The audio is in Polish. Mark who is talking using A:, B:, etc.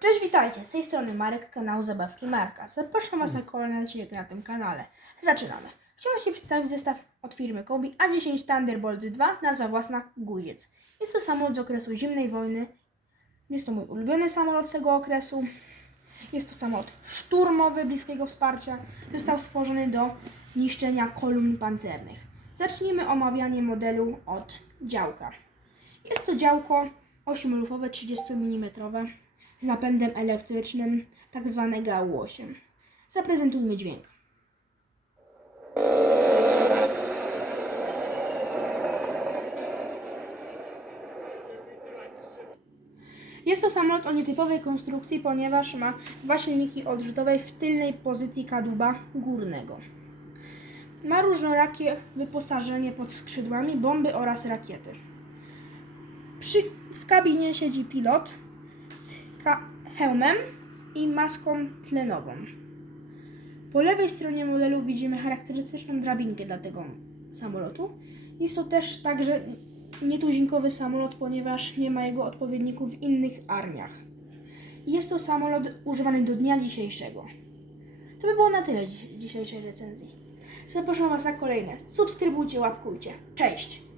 A: Cześć, witajcie! Z tej strony Marek, kanał Zabawki Marka. Zapraszam Was na kolejny odcinek na tym kanale. Zaczynamy. Chciałbym się przedstawić zestaw od firmy Kobi A10 Thunderbolt 2, nazwa własna Guziec. Jest to samolot z okresu zimnej wojny. Jest to mój ulubiony samolot z tego okresu. Jest to samolot szturmowy bliskiego wsparcia. Został stworzony do niszczenia kolumn pancernych. Zacznijmy omawianie modelu od działka. Jest to działko 8-lufowe 30 mm z napędem elektrycznym, tak zwane GAU-8. Zaprezentujmy dźwięk. Jest to samolot o nietypowej konstrukcji, ponieważ ma dwa silniki odrzutowe w tylnej pozycji kadłuba górnego. Ma różnorakie wyposażenie pod skrzydłami, bomby oraz rakiety. Przy, w kabinie siedzi pilot hełmem i maską tlenową. Po lewej stronie modelu widzimy charakterystyczną drabinkę dla tego samolotu. Jest to też także nietuzinkowy samolot, ponieważ nie ma jego odpowiedników w innych armiach. Jest to samolot używany do dnia dzisiejszego. To by było na tyle dzisiejszej recenzji. Zapraszam Was na kolejne. Subskrybujcie, łapkujcie. Cześć!